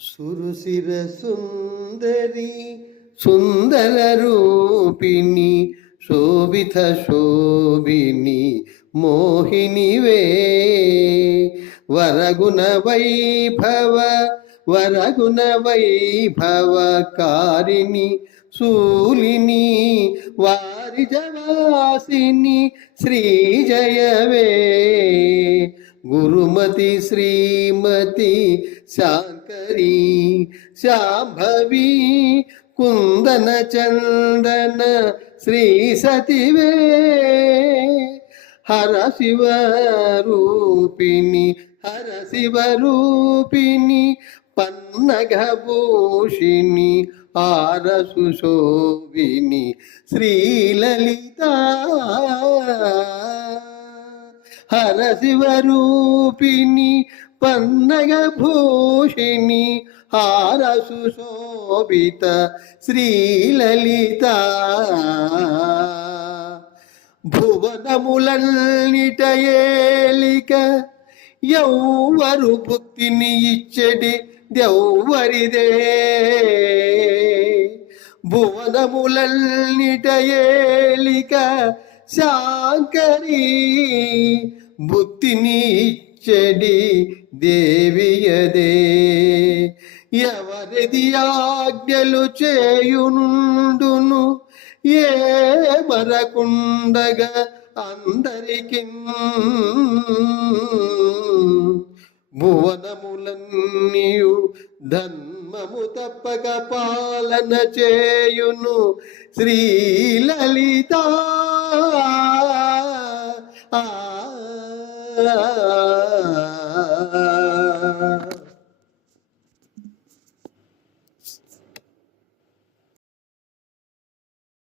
సురుసిర సుందరి సుందర రూపిణి శోభిత శోభిని మోహినివే వరగుణ వైభవ కారిణి శూలిని వారిజవాసిని శ్రీజయవే గురుమతి శ్రీమతి శాంకరీ శాంభవి కుందన చందన శ్రీ సతివే హర శివ రూపిణి పన్నగభూషిణి ఆరసు శోభిని శ్రీలలిత హర శివ రూపిణి పన్నగభూషిణి హారసు శోభిత శ్రీలలిత భువనములన్నిట ఏలిక ఎవ్వరు భక్తిని ఇచ్చడి దెవ్వరిదే భువనములన్నిట ఏలిక శాంకరీ భక్తిని ఇచ్చడి దేవియదే ఎవరిది ఆజ్ఞలు చేయునుండును ఏ మరకుండగా అందరికి భువనములన్నీయు ధర్మము తప్పక పాలన చేయును శ్రీలలిత ఆ